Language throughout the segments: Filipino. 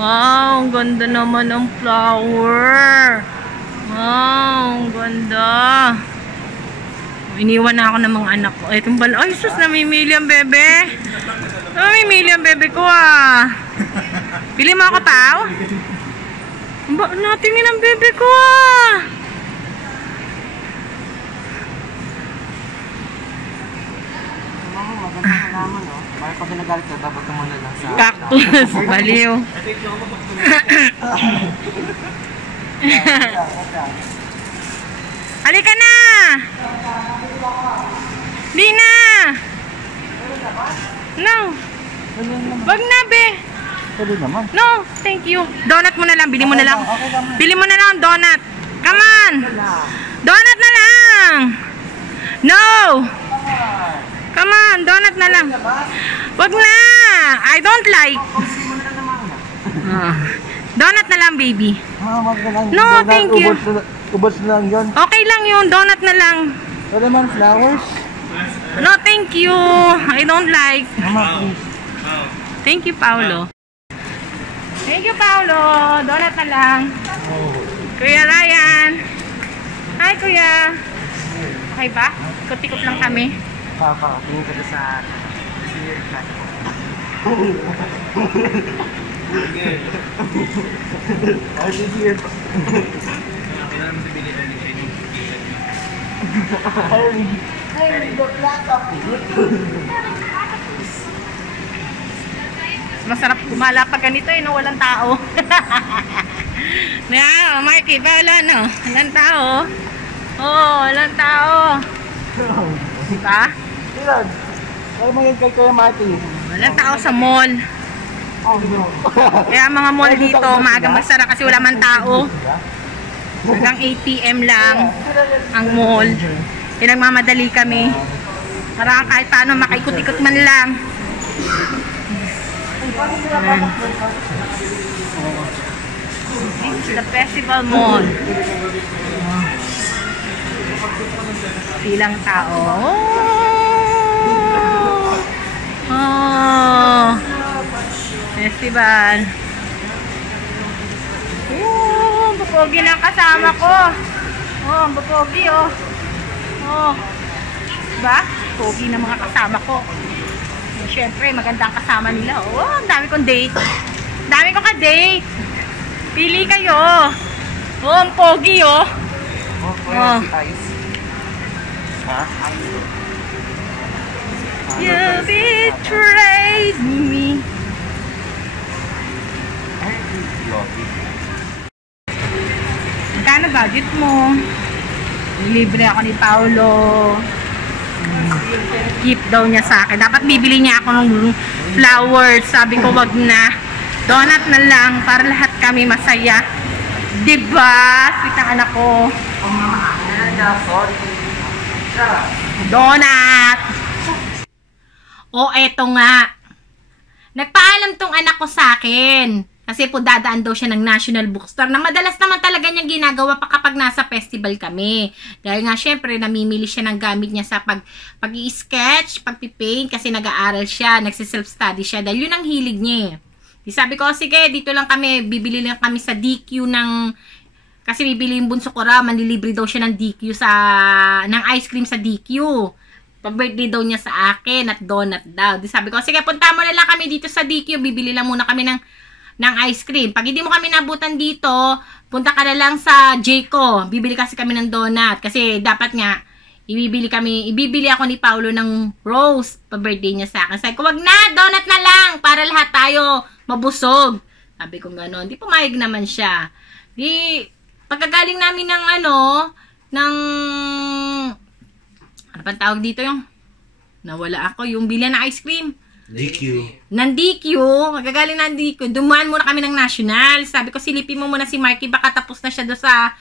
Wow, ang ganda naman ng flower. Wow, ang ganda. Iniwan na ako ng mga anak ko. Ay, tumbal. Ay, sus, namimili ang bebe. Namimili ang bebe ko ah. Pili mo ako, tao? Natingin ang bebe ko ah. Magandang naman, oh. Bakit pag nagalit ka, dapat ka muna lang sa... Cactus. Baliw. Halika na! Di na! No. Wag na, be. Pwede naman. No, thank you. Donut mo na lang. Bili mo na lang. Bili mo na lang donut. Come on. Donut na lang. No. Come on, donut na lang. Wag na. I don't like. Donut na lang, baby. No, thank you. Ubos lang yun. Okay lang yun. Donut na lang. Wala man flowers. No, thank you. I don't like. Mama, please. Thank you, Paolo. Thank you, Paolo. Donut na lang. Kuya Ryan. Hi, Kuya. Okay ba? Ikot-ikot lang kami. Papa, tingin ka sa... Ay, sige. Masarap gumala pag ganito eh, no? Walang tao. Yeah, Marky, wala no? Walang tao. Oh, walang tao. Diba? Ilan? Kaya mga kay Kuya Mati. Walang tao sa mall. Kaya mga mall dito, maaga magsara kasi wala man tao. Hanggang 8 PM lang ang mall. Pinagmamadali kami. Para kahit paano makaikot-ikot man lang. This is the Festival Mall. Ilang tao. Oh. Festival. Oh, bupogi na kasama ko. Oh, bupogi oh. Oh. Diba? Pogi na mga kasama ko. Siyempre, magandang kasama nila. Oh, ang dami kong date. Ang dami kong ka-date. Pili kayo. Oh, ang pogi oh. Oh, ice. Ha? You betrayed me. Magkano budget mo? Libre ako ni Paolo. Gift daw niya sa akin. Dapat bibili niya ako ng flowers. Sabi ko wag na. Donut na lang para lahat kami masaya. Diba? Sweet ang anak ko. Donut! O, eto nga. Nagpaalam tong anak ko sa akin. Kasi po dadaan daw siya ng National Bookstore na madalas naman talaga niyang ginagawa pa kapag nasa festival kami. Dahil nga syempre namimili siya ng gamit niya sa pag-i-sketch, pag-paint kasi nag-aaral siya, nagsi-self-study siya dahil yun ang hilig niya. Di sabi ko, sige, dito lang kami, bibili lang kami sa DQ kasi bibili yung bunso ko ra, manlilibre daw siya ng DQ ng ice cream sa DQ. Pa-birthday daw niya sa akin at donut daw. Di sabi ko, sige, punta mo na lang kami dito sa DQ, bibili lang muna kami ng ice cream. Pag hindi mo kami nabutan dito, punta ka na lang sa Jayco. Bibili kasi kami ng donut. Kasi dapat nga, ibibili ako ni Paolo ng rose pa-birthday niya sa akin. Sabi ko, wag na, donut na lang para lahat tayo mabusog. Sabi ko gano'n. Di pumayag naman siya. Di, pagkagaling namin ng ano pa tawag dito yung, nawala ako, yung bilan na ice cream. DQ. Ng DQ, magagaling ng DQ, dumaan muna kami ng National. Sabi ko, silipin mo muna si Marky, baka tapos na siya doon sa,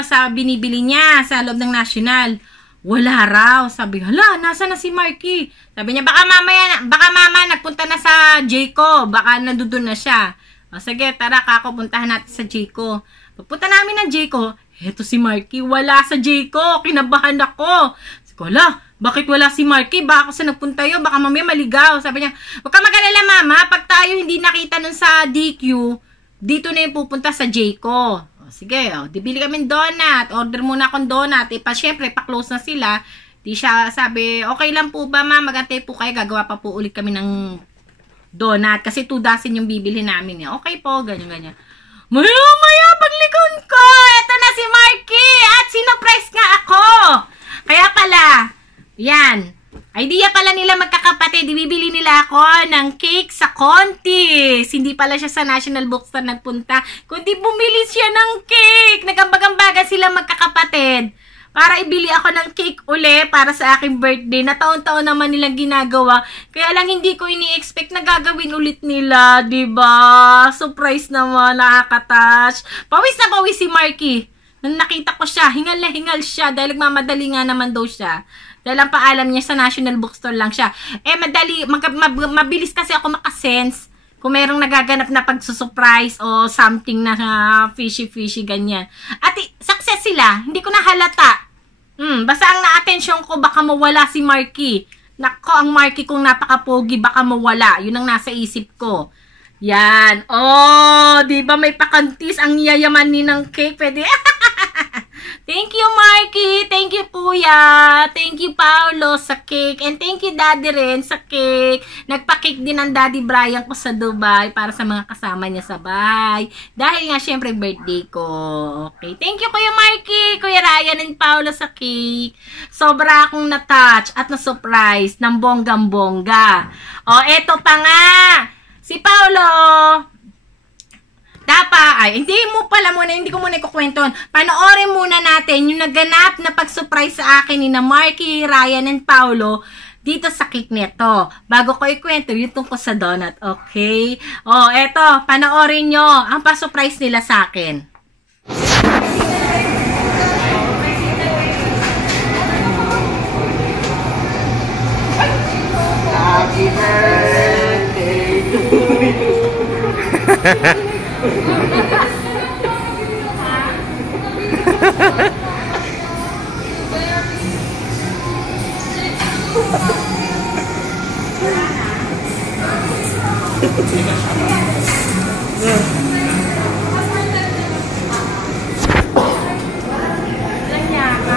sa binibili niya, sa loob ng National. Wala raw. Sabi, hala, nasa na si Marky? Sabi niya, baka mama, nagpunta na sa Jayco, baka nandun na siya. O, sige, tara, kako, puntahan natin sa Jayco. Pagpunta namin ng Jayco, eto si Marky, wala sa Jayco, kinabahan ako. Sabi ko, hala, bakit wala si Marky? Baka ako sa nagpunta yun, baka mamaya maligaw. Sabi niya, huwag ka mag-alala mama, pag tayo hindi nakita nun sa DQ, dito na yung pupunta sa Jayco. O, sige, bibili kami donut. Order muna akong donut. Syempre, pa-close na sila. Di siya sabi, okay lang po ba ma'am? Magantay po kayo. Gagawa pa po ulit kami ng donut. Kasi 2 dozen yung bibili namin. Okay po, ganyan. Maya, paglikon ko! Ito na si Marky! At sinurprise nga ako! Kaya pala, yan. Idea pala nila magkakapatid. Bibili nila ako ng cake sa Contis. Hindi pala siya sa National Bookstore nagpunta. Kundi bumili siya ng cake. Nagambag-ambaga sila magkakapatid. Para ibili ako ng cake uli para sa aking birthday. Na taon-taon naman nilang ginagawa. Kaya lang hindi ko ini-expect na gagawin ulit nila. Diba? Surprise naman. Nakaka-touch. Pawis na pawis si Marky. Nung nakita ko siya, hingal na hingal siya. Dahil nagmamadali nga naman daw siya. Dahil ang paalam niya sa National Bookstore lang siya. Mabilis kasi ako makasense kung merong nagaganap na pagsusurprise o something na fishy-fishy, ganyan. At success sila. Hindi ko na halata. Basta ang na-attention ko, baka mawala si Marky. Nako, ang Marky kong napaka-pogi, baka mawala. Yun ang nasa isip ko. Yan. Oh, di ba may pakantis ang yayamanin ng cake? Pwede. Thank you, Marky. Thank you, Kuya. Thank you, Paolo, sa cake. And thank you, Daddy rin, sa cake. Nagpa-cake din ang Daddy Brian ko sa Dubai para sa mga kasama niya sa bahay. Dahil nga, syempre, birthday ko. Okay. Thank you, Kuya Marky, Kuya Ryan, and Paolo sa cake. Sobra akong na-touch at na-surprise ng bonggang-bongga. O, eto pa nga. Si Paolo, hindi ko muna ikukwento. Panoorin muna natin yung naganap na pag-surprise sa akin ni na Marky, Ryan, and Paolo dito sa cake neto. Bago ko ikwento yung tungkol sa donut, okay? O, eto, panoorin nyo ang pa-surprise nila sa akin. Happy birthday to you.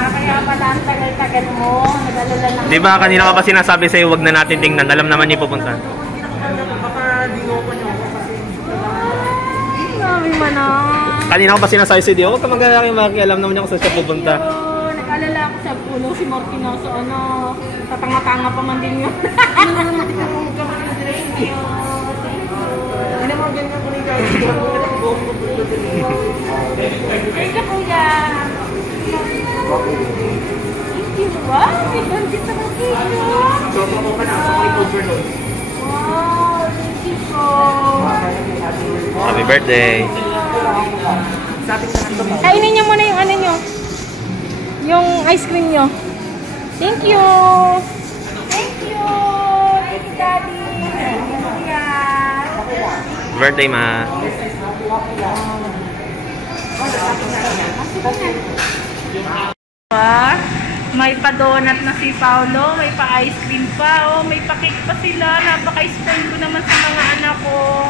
Kaya pala ang tagal-tagal mo. Nag-alala na. Di ba kanina ka pa sinasabi sa'yo, wag na natin tingnan. Alam naman niya pupunta. Baka dinoko niyo ako kasi Sabi mo na. Kanina ko pa sinasabi sa'yo, huwag ka mag-alala kay Marky. Alam naman niya kung saan siya pupunta. Nag-alala ako sa pulo si Marky na sa tatanga-tanga pa man din yun. Thank you. Ano mo ganyan ko ni guys? Thank you, Kuya. Thank you. Wow, may bandit sa mga So, ako pa na ako i-cover doon. Wow, thank you po. Happy birthday. Kainin niyo muna yung ano nyo. Yung ice cream nyo. Thank you. Thank you. Thank you, Daddy. Birthday, ma. May pa-donut na si Paolo, may pa-ice cream pa, oh, may pa-cake pa sila. Napaka-spoil ko naman sa mga anak ko.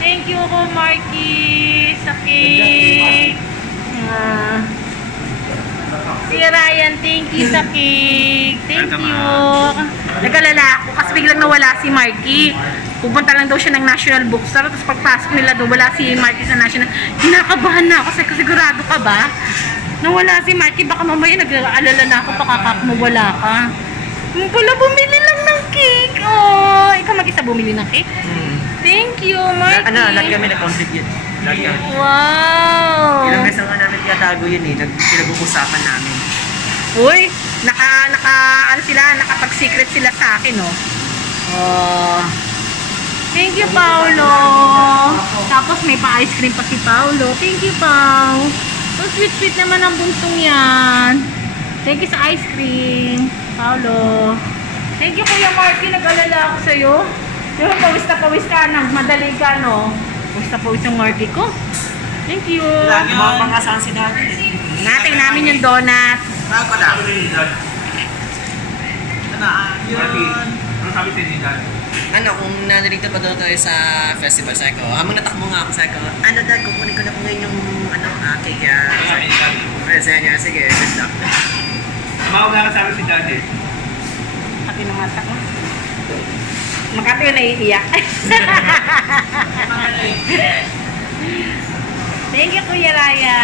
Thank you ko, Marky, sa cake. Si Ryan, thank you sa cake. Thank you. Nag-alala ako kasi biglang nawala si Marky. Pupunta lang daw siya ng National Bookstore. Tapos pagpasok nila doon, wala si Marky sa National. Kinakabahan na ako kasi sigurado ka ba? Nawala si Marky, baka mamaya nag-aalala na ako mawala ka. Yung pala bumili lang ng cake. Oh, ikaw mag-isa bumili ng cake? Thank you, Marky. Lahat kami nag-contribute. Wow. Ilang beses nga namin tinatago yun eh. Pinag-uusapan namin. Uy, nakapag-secret sila sa akin, oh. Oh. Thank you, Paolo. Tapos may pa-ice cream pa si Paolo. Thank you, Pao. So sweet-sweet naman ang buntong yan. Thank you sa ice cream, Paolo. Thank you, Kuya Marky. Nag-alala ako sa'yo. Pero pawis na pawis ka. Nagmadali ka, no? Pawis na pawis ang Marky ko. Thank you. Lagi mga saan si Daddy. Natin namin yung donut. Bago lang. Ano yun? Ano sabi sa'yo ni Daddy? Ano, kung nanarito pa daw tayo sa festival, sabi ko, habang natakbo nga ako, sabi ko, ano dad, kukunin ko na po ngayon yung, ano, cake, sabi niya, sige, good luck. Tumawag na ka sa akin si Daddy. Pati ng mata ko. Makati yung naiiyak. Thank you, Kuya Raya.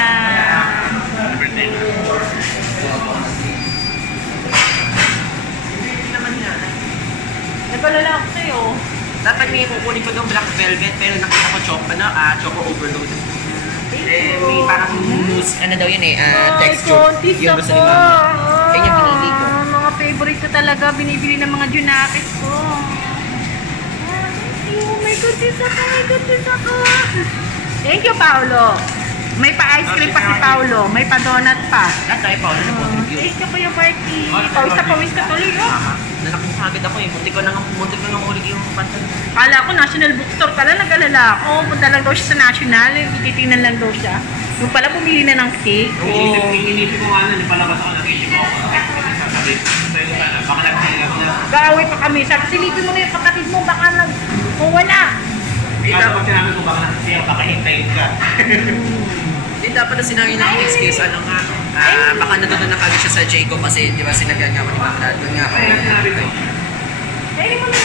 Nagkalala ako sa'yo. Dapat may kukunin ko doon black velvet, pero nakita ko choco overload. May parang mousse, ano daw yun texture. Yung gusto ni Mama. Kaya yung pinili ko. Mga favorite ko talaga, binibili ng mga junakis ko. Oh my goodness ako, Thank you, Paolo. May pa-ice cream pa si Paolo. May pa-donut pa. Lahat tayo, Paolo, na contribute. Thank you, Kuya Marky. Pawis na pawis ka tuloy, oh. Nalakong agad ako eh. Muntik ko na mahuli yung pantal. Kala ko National Bookstore pala, nag-alala ako. Punta lang daw siya sa National, titingnan lang daw siya. Yung pala bumili na ng cake. Inisip ko nga na, palabas ako, nag-isip ako. Sabi, baka nagsilang na. Gaaway pa kami. Sabi, silipin mo na yung kapatid mo, baka wala. Pag sinabi ko, baka nagsilang, baka hintayin ka. Hindi dapat na sinabi ng excuse, ano nga, baka natutunan na kagad siya sa Jacob kasi di ba sinagyan nga ako ni Mama Dad. Doon nga ako. Dahil mo na.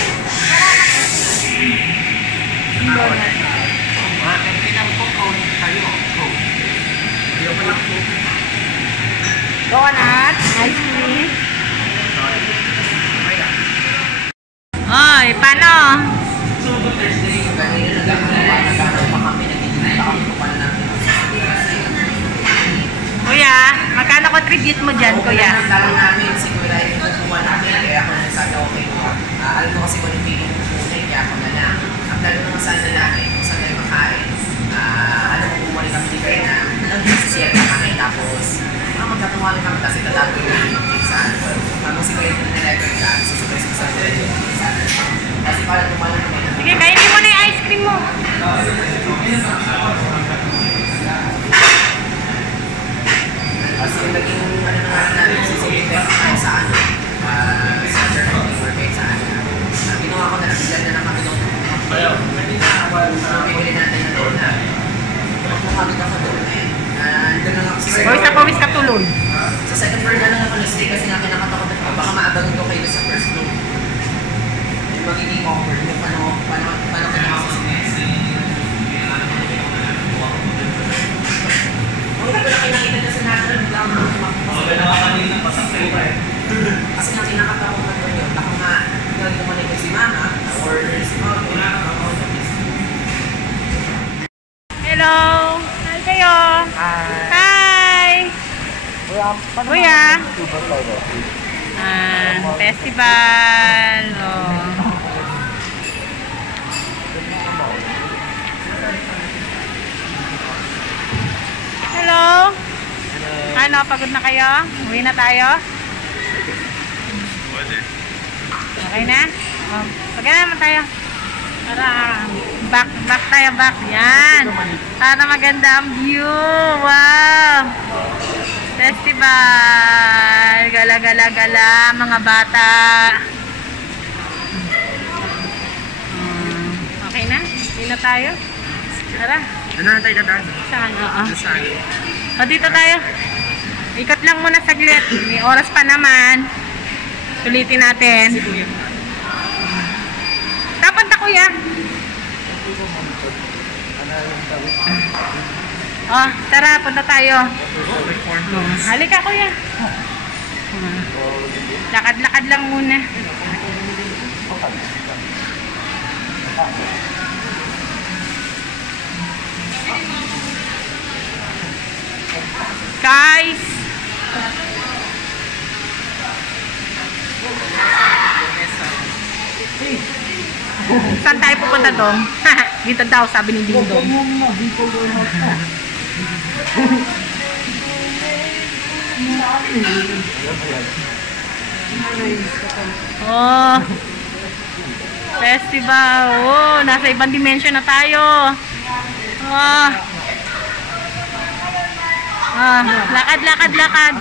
Donut, ice cream. Ay, paano? Kuya, magkano ko tribute mo dyan, kuya? Tanong namin, siguro ay nagkuha namin, kaya ako nagsabi ako kayo. Alam ko kasi kung yung feeling ko muna, kaya ako na lang. Ang lalo naman saan na namin, kung saan tayo makain. Alam ko bumalik kami dito na nag-sisiyat na kami, tapos magkatungan kami kasi tatago yung pinsan. Habang si Kuya na nag-record ka, susubay sa pinsan. Kasi parang tumalan naman. Sige, kainin mo na yung ice cream mo. Kasi naging ano na natin, sisipin tayo sa ano, sa German or kahit saan. Ginawa ko na nabigyan na lang kami doon. Bibili natin na doon na. Kumagod ako doon eh. Doon lang ako sa second floor. Pawis ka tuloy. Sa second floor na lang ako na-stay kasi nga kinakatakot ako. Baka maabangan ko kayo sa first floor. Magiging awkward yung paano ka na hindi ko na kinakita na sa national lang. Okay na kanina, pasakay pa eh. Kasi nga kinakatakot na doon yun. Baka nga, galing ko manito si Mama or si Mama. Hello! Hi kayo! Hi! Kuya! Festival! Oh. Hello! Ano, pagod na kayo? Uwi na tayo? Pwede. Okay na? Oh, pagod naman tayo. Para back tayo, back. Yan. Para maganda ang view. Wow! Festival. Gala, mga bata. Okay na? Uwi na tayo? Tara. Doon na tayo dadaan. Saan? Oo. Saan? O, dito tayo. Ikot lang muna saglit. May oras pa naman. Sulitin natin. Dapat na, kuya. Oh, tara, punta tayo. Halika, kuya. Lakad-lakad lang muna. Guys! Saan tayo pupunta doon? Dito daw, sabi ni Ding Dong. Oh! Festival! Oh! Nasa ibang dimension na tayo! Oh! Lakad.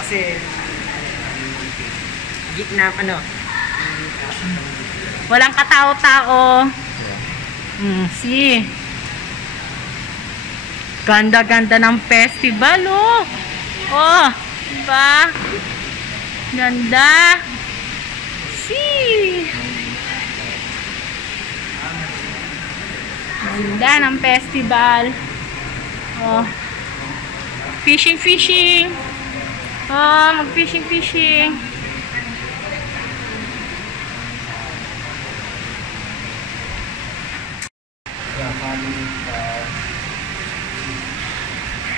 Kasi, na ano, Walang katao-tao. See. Ganda-ganda ng festival, oh. Oh, diba? Ganda. See. Ganda ng festival. Oh. Fishing. Oh, mag-fishing.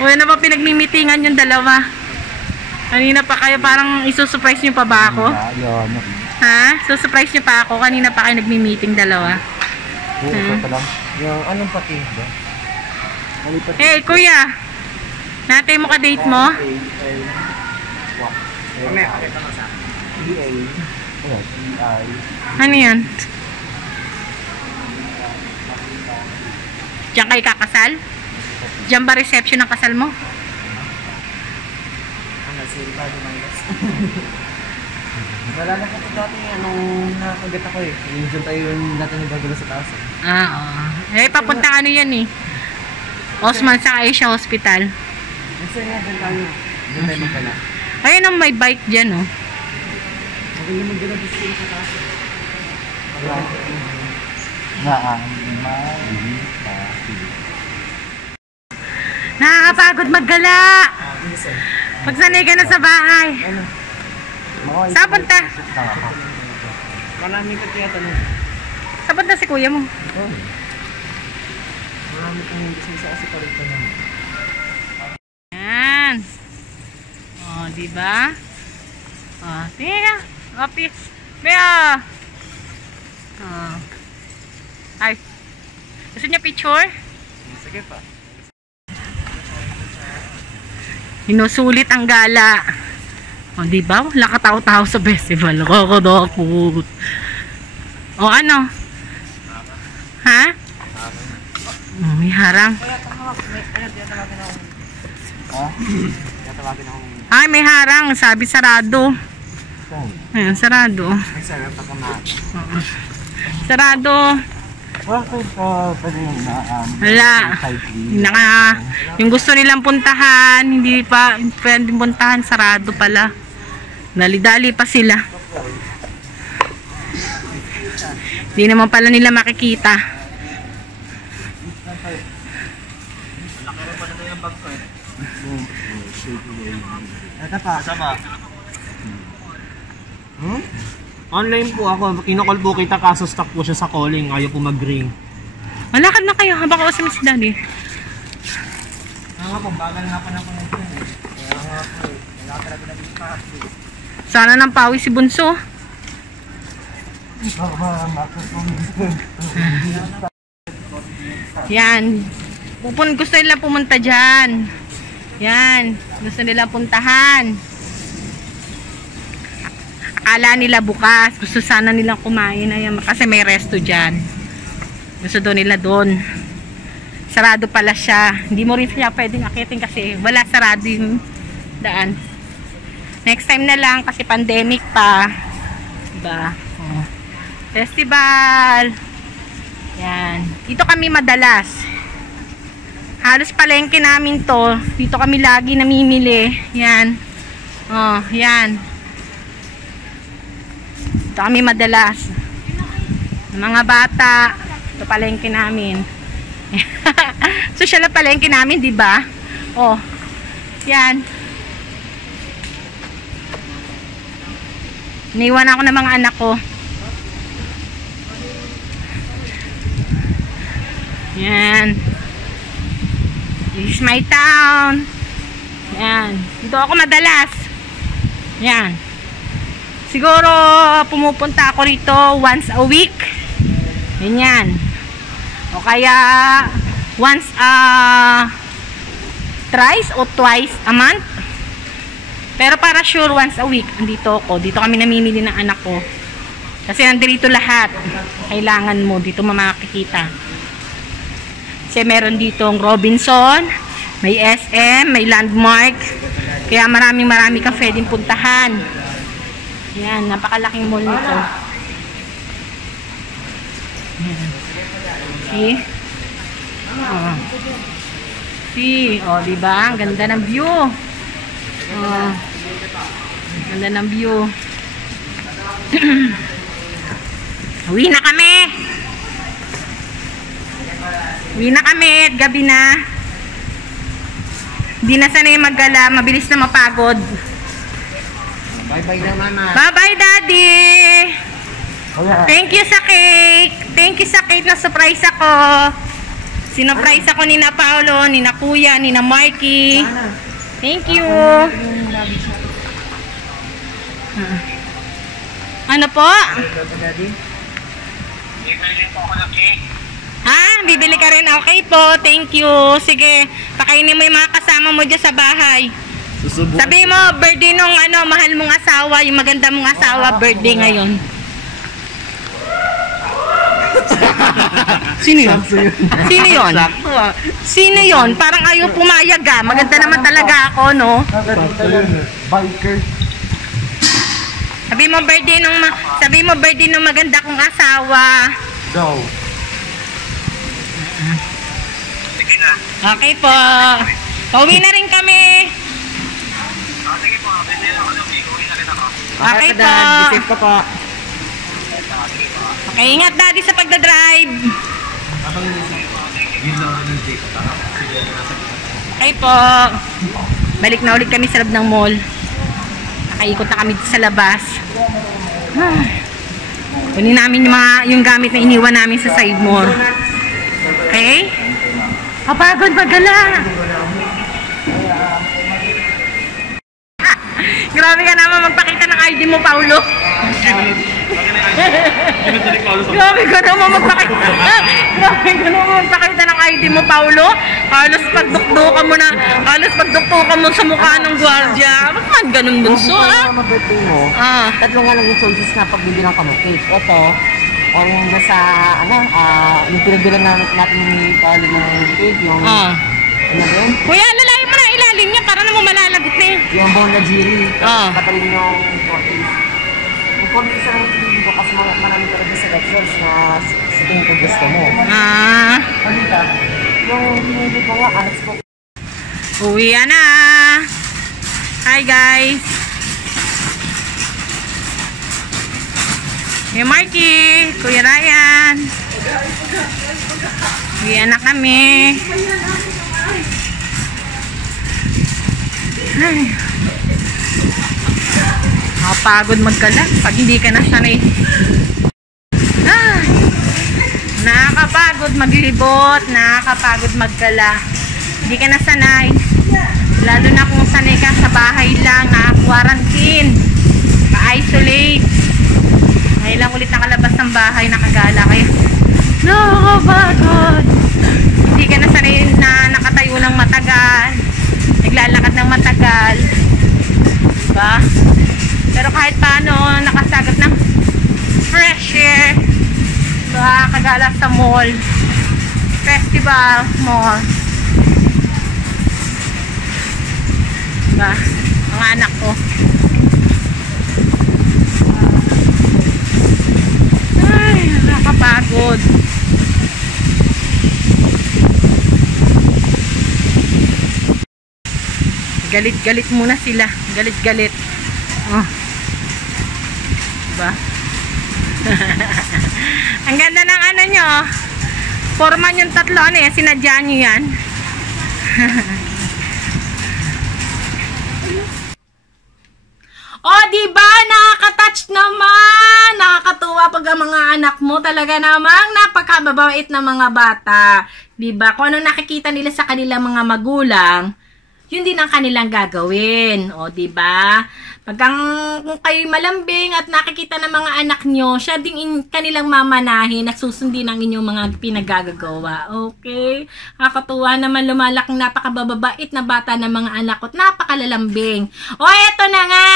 Uy, na ba pinagmimitingan yung dalawa? Kanina pa kayo, parang isusurprise nyo pa ba ako? Ha? Susurprise nyo pa ako? Kanina pa kayo nagmi-meeting dalawa? Oo, ito pa lang. Yung anong pati ba? Hey, kuya! Natay mo ka-date mo? Ano yan? Diyan kayo kakasal? Diyan ba reception ng kasal mo? Wala na kasi dati anong nakagat ako eh. Yung dyan tayo yung dati nagagalo sa taas eh. Oo. Eh, papuntang ano yan eh? Osman sa Asia Hospital. Gusto niya, dyan tayo. Dyan tayo magkala. Ayun ang may bike dyan, oh. Maganda magkala gusto sa taas eh. Nakakapagod maggala. Pag sanay ka na sa bahay. Saan punta? Marami ka tiyatanong. Saan punta si kuya mo? Marami kang gusto sa kasi palito naman. Yan. Oh, diba? Oh, tingnan ka. Opis. Bea. Oh. Ay. Gusto niya picture? Sige pa. Inusulit ang gala. O, diba? Wala katao-tao sa festival. Kakadakot. O, ano? Ha? Oh, may harang. Ay, may harang. Sabi sarado. Ayan, sarado. Ay, sarap pa kamahan. Sarado. Bakit pwede yung Wala. Yung gusto nilang puntahan, hindi pa pwedeng puntahan, sarado pala. Dali-dali pa sila. Hindi naman pala nila makikita. Ito pa. Asa ba? Online po ako. Kinocall po kita kaso stuck po siya sa calling. Ayaw po mag-ring. Malakad na kayo habang kausap si Daddy. Nga po, bagal nga pa na po nito eh. Kaya nga po eh. Wala talaga na dito pa. Sana nang pawi si Bunso. Yan. Gusto nila pumunta dyan. Yan. Gusto nila puntahan. Akala nila bukas. Gusto sana nilang kumain. Ayan, kasi may resto dyan. Gusto doon nila doon. Sarado pala siya. Hindi mo rin siya pwedeng akitin kasi wala sarado yung daan. Next time na lang kasi pandemic pa. Diba? Oh. Festival. Yan. Dito kami madalas. Halos palengke namin to. Dito kami lagi namimili. Yan. Oh, yan. Dito kami madalas. Mga bata. Ito palengke namin. So siya lang palengke namin, di ba? Oh. Yan. Niwan ako ng mga anak ko. Yan. This is my town. Yan. Dito ako madalas. Yan. Siguro pumupunta ako rito once a week. Ganyan. O kaya once thrice o twice a month. Pero para sure once a week andito ako. Dito kami namimili ng anak ko. Kasi nandito lahat. Kailangan mo dito makikita. Kasi meron ditong Robinson, may SM, may Landmark. Kaya marami kang pwedeng puntahan. Yan, napakalaking mall nito. See? Oh. See? Oh, diba? Ang ganda ng view. Oh. Ganda ng view. Uwi na kami. Uwi na kami. Gabi na. Hindi na sanay maggala. Mabilis na mapagod. Bye-bye na, Mama. Bye-bye, Daddy. Thank you sa cake. Thank you sa cake na surprise ako. Sinurprise ako ni na Paolo, ni na Kuya, ni na Marky. Thank you. Ano po? Bibili po ako ng cake. Ha? Bibili ka rin? Okay po. Thank you. Sige, pakainin mo yung mga kasama mo dyan sa bahay. Sabi mo, birthday nung mahal mong asawa, yung maganda mong asawa, birthday ngayon. Sino yun? Sino yun? Sino yun? Parang ayaw pumayag ah. Maganda naman talaga ako, no? Biker. Sabi mo birthday nung maganda kong asawa. Go. Sige na. Okay po. Pauwi na rin kami. Sige po, bibili ako ng cake. Uwi na rin ako. Okay po. Safe ka pa. Okay, ingat Daddy sa pagdadrive. Okay po. Balik na ulit kami sa loob ng mall. Nakaikot na kami sa labas. Kunin namin yung gamit na iniwan namin sa Sidemore. Okay? Kapagod magala. Grabe ka naman magpakita ng ID mo, Paulo. Grabe ka naman magpakita ng ID mo, Paulo. Halos pagdukdukan mo sa mukha ng gwardiya. Ba't man ganun bunso, ah? Ang birthday mo, tatlo nga lang yung choices na pagbibilang ka mo cake. Ito, o yung nasa, yung pinagbilang natin ni Paolo ng cake, yung, ano ba yun? Kuya, lalayo mo na ilalim niya para naman malalagot na yun. Yung Bona Jiri, Ah. katalin yung 40s. Yung 40s ang pinili ko kasi marami ka rin sa lectures na sa tingin ko gusto mo. Halika, yung pinili ko nga, alas ko. Uwi na. Hi guys. Kuya Marky, Kuya Ryan. Uwi na kami. Ay. Nakapagod magkala pag hindi ka na sanay. Ay. Nakakapagod maglibot, nakakapagod magkala. Hindi ka na sanay. Lalo na kung sanay ka sa bahay lang, naka-quarantine, pa-isolate. Ngayon lang ulit nakalabas ng bahay, nakagala kayo. Nakakapagod. Hindi ka na sanay na nakatayo ng matagal, naglalakad ng matagal. Diba? Pero kahit paano, nakasagap ng fresh air. Diba? Kagala sa mall, festival, mall. Diba? Mga anak ko. Ay, nakakapagod. Galit-galit muna sila. Galit-galit. Oh. Diba? Ang ganda ng ano nyo. Forman yung tatlo. Ano yan? Sinadya nyo yan. Oh, diba? Nakaka-touch naman. Nakakatuwa pag ang mga anak mo talaga namang napakababait na mga bata. Diba? Kung ano nakikita nila sa kanilang mga magulang, yun din ang kanilang gagawin. O, diba? Pag kung kayo malambing at nakikita ng mga anak nyo, siya din kanilang mamanahin at susundin ang inyong mga pinagagagawa. Okay? Nakakatuwa naman lumalaking napakababait na bata ng mga anak ko at napakalalambing. O, eto na nga!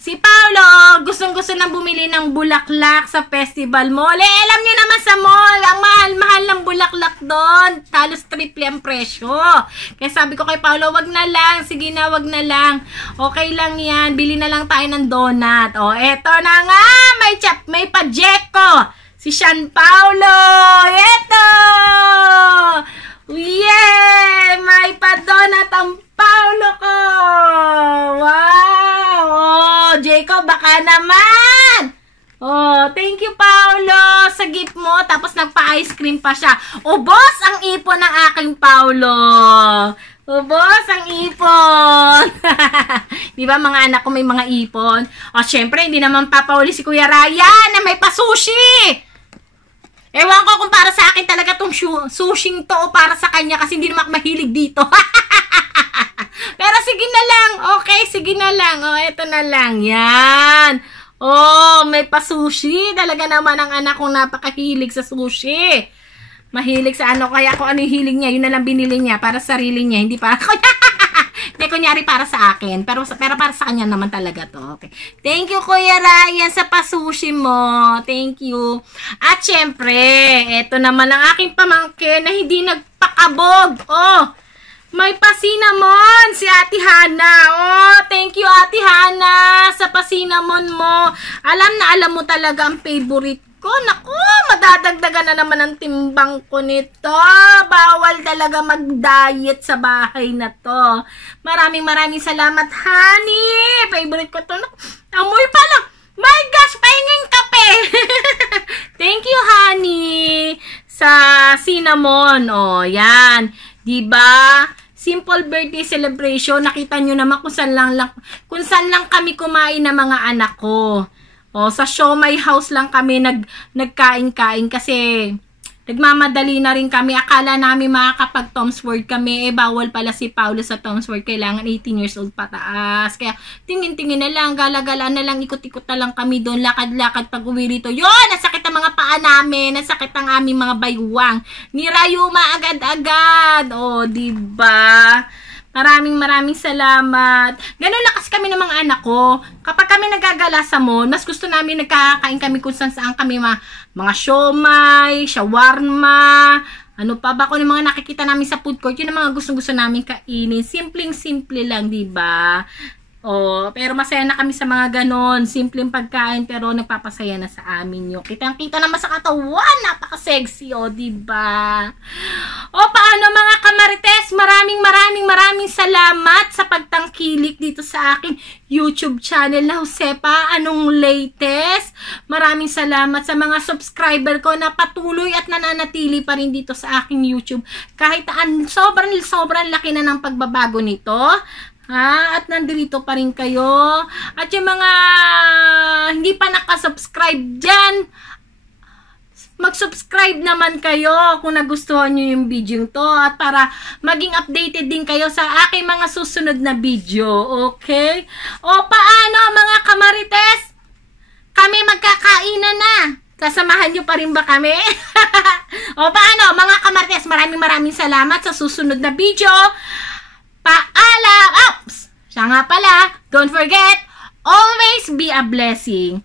Si Paolo, gustong-gusto nang bumili ng bulaklak sa festival mall. Eh, alam nyo naman sa mall, ang mahal-mahal ng bulaklak doon. Talos triple ang presyo. Kaya sabi ko kay Paolo, wag na lang. Sige na, wag na lang. Okay lang yan. Bili na lang tayo ng donut. O, eto na nga. May pajeko. Si Sean Paulo. naka-ice cream pa siya. Ubos ang ipon ng aking Paulo. Ubos ang ipon. Di ba mga anak ko may mga ipon? O syempre, hindi naman papauli si Kuya Ryan na may pa-sushi. Ewan ko kung para sa akin talaga tong sushing to o para sa kanya kasi hindi naman mahilig dito. Pero sige na lang. Okay, sige na lang. O, eto na lang. Yan. Oh, may pa-sushi. Talaga naman ang anak kong napakahilig sa sushi. Mahilig sa ano, kaya kung ano yung hilig niya, yun na lang binili niya para sa sarili niya, hindi para hindi kunyari para sa akin, pero para sa kanya naman talaga to. Okay. Thank you Kuya Ryan sa pa-sushi mo. Thank you. At syempre, eto naman ang aking pamangkin na hindi nagpakabog. Oh, may pa-cinnamon si Ate Hana. Oh, thank you Ate Hana sa pa-cinnamon mo. Alam mo talaga ang favorite ko. Naku, madadagdagan na naman ang timbang ko nito. Bawal talaga mag-diet sa bahay na to. Maraming salamat, honey. Favorite ko to. Amoy pa lang. My gosh, pahinging kape. Thank you, honey. Sa cinnamon. Oh, yan. Diba? Simple birthday celebration. Nakita nyo naman kung saan lang kami kumain ng mga anak ko. O, sa Siomai House lang kami nagkain-kain kasi nagmamadali na rin kami. Akala namin makakapag Tom's World kami. Bawal pala si Paulo sa Tom's World. Kailangan 18 years old pataas. Kaya tingin-tingin na lang, gala-gala na lang, ikot-ikot na lang kami doon. Lakad-lakad pag uwi rito. Yun! Nasakit ang mga paa namin. Nasakit ang aming mga baywang. Nirayuma agad-agad. O, diba? Maraming salamat. Ganun lang kasi kami ng mga anak ko. Kapag kami nagagala sa mall, mas gusto namin nagkakain kami kung saan kami mga siomai, shawarma, ano pa ba kung yung mga nakikita namin sa food court, yun ang mga gustong-gusto namin kainin. Simpleng-simple lang, diba? Oh, pero masaya na kami sa mga ganon. Simpleng pagkain, pero nagpapasaya na sa amin yun. Kitang-kita naman sa katawan. Napaka-sexy, oh, diba? O, paano mga kamarites? Maraming salamat sa pagtangkilik dito sa aking YouTube channel na Josepa. Anong latest? Maraming salamat sa mga subscriber ko na patuloy at nananatili pa rin dito sa aking YouTube. Kahit sobrang laki na ng pagbabago nito. At nandito pa rin kayo. At yung mga hindi pa nakasubscribe dyan, mag-subscribe naman kayo kung nagustuhan nyo yung video to. At para maging updated din kayo sa aking mga susunod na video. Okay? O paano mga kamarites? Kami magkakainan na. Kasamahan nyo pa rin ba kami? O paano mga kamarites? Maraming salamat sa susunod na video. Paalam! Oops! Siya nga pala, don't forget, always be a blessing.